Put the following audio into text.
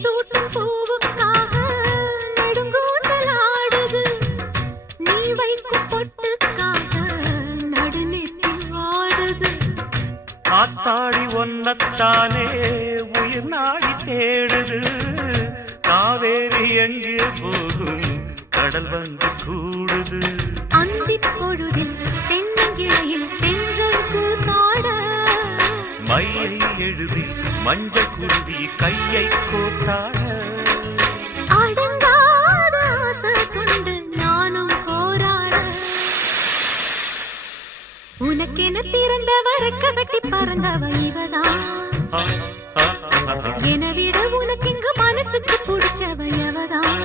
சூட்டும் பூவுக்காக நெடுங்கூந்தல் ஆடுது. நீ வைக்கும் பொட்டுக்காக நடுநெத்தி ஆடுது. காத்தாடி ஒன்னத்தானே உயிர் நாடி தேடுது. காவேரி எங்கே போகும் கடல் வந்து கூடுது. அந்தி பொழுதில் தென்னங்கிளையில் தென்றல் கூத்தாட மையை எழுதி மஞ்சள் குருவி கையை கோத்தாட அடங்காத ஆசை கொண்டு நானும் போராட. உனக்கென பிறந்தவ ரெக்க கட்டி பறந்தவ இவதான். என விட உனக்கு இங்கு மனசுக்கு பிடிச்சவ எவதான்.